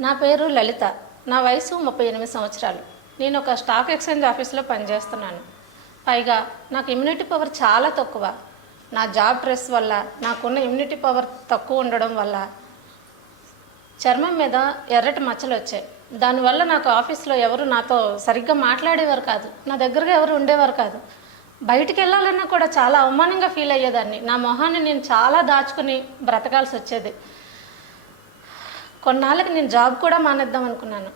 నా పేరు లలిత. నా వయసు ముప్పై ఎనిమిది సంవత్సరాలు. నేను ఒక స్టాక్ ఎక్స్చేంజ్ ఆఫీస్లో పనిచేస్తున్నాను. పైగా నాకు ఇమ్యూనిటీ పవర్ చాలా తక్కువ. నా జాబ్ స్ట్రెస్ వల్ల నాకున్న ఇమ్యూనిటీ పవర్ తక్కువ ఉండడం వల్ల చర్మం మీద ఎర్రటి మచ్చలు వచ్చాయి. దానివల్ల నాకు ఆఫీస్లో ఎవరు నాతో సరిగ్గా మాట్లాడేవారు కాదు. నా దగ్గరగా ఎవరు ఉండేవారు కాదు. బయటికి వెళ్ళాలన్నా కూడా చాలా అవమానంగా ఫీల్ అయ్యేదాన్ని. నా మొహాన్ని నేను చాలా దాచుకుని బ్రతకాల్సి వచ్చేది. కొన్నాళ్ళకి నేను జాబ్ కూడా మానేద్దాం అనుకున్నాను.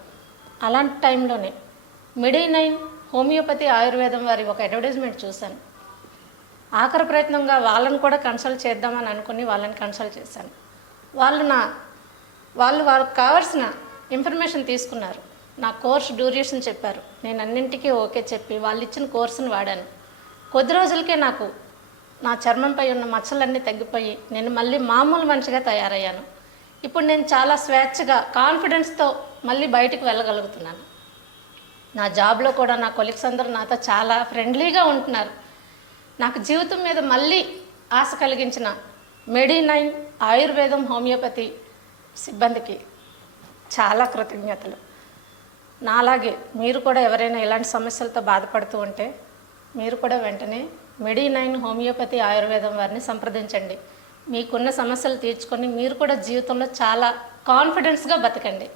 అలాంటి టైంలోనే మిడీ నైన్ హోమియోపతి ఆయుర్వేదం వారి ఒక అడ్వర్టైజ్మెంట్ చూశాను. ఆఖరి ప్రయత్నంగా వాళ్ళని కూడా కన్సల్ట్ చేద్దామని అనుకుని వాళ్ళని కన్సల్ట్ చేశాను. వాళ్ళు నా వాళ్ళు వాళ్ళకి కావాల్సిన ఇన్ఫర్మేషన్ తీసుకున్నారు. నా కోర్స్ డ్యూరేషన్ చెప్పారు. నేను అన్నింటికీ ఓకే చెప్పి వాళ్ళు ఇచ్చిన కోర్సును వాడాను. కొద్ది రోజులకే నాకు నా చర్మంపై ఉన్న మచ్చలన్నీ తగ్గిపోయి నేను మళ్ళీ మామూలు మనిషిగా తయారయ్యాను. ఇప్పుడు నేను చాలా స్వేచ్ఛగా కాన్ఫిడెన్స్తో మళ్ళీ బయటకు వెళ్ళగలుగుతున్నాను. నా జాబ్లో కూడా నా కొలీగ్స్ అందరూ నాతో చాలా ఫ్రెండ్లీగా ఉంటున్నారు. నాకు జీవితం మీద మళ్ళీ ఆశ కలిగించిన మెడి నైన్ ఆయుర్వేదం హోమియోపతి సిబ్బందికి చాలా కృతజ్ఞతలు. నాలాగే మీరు కూడా ఎవరైనా ఇలాంటి సమస్యలతో బాధపడుతూ ఉంటే మీరు కూడా వెంటనే మెడి నైన్ హోమియోపతి ఆయుర్వేదం వారిని సంప్రదించండి. మీకున్న సమస్యలు తీర్చుకొని మీరు కూడా జీవితంలో చాలా కాన్ఫిడెన్స్గా బతకండి.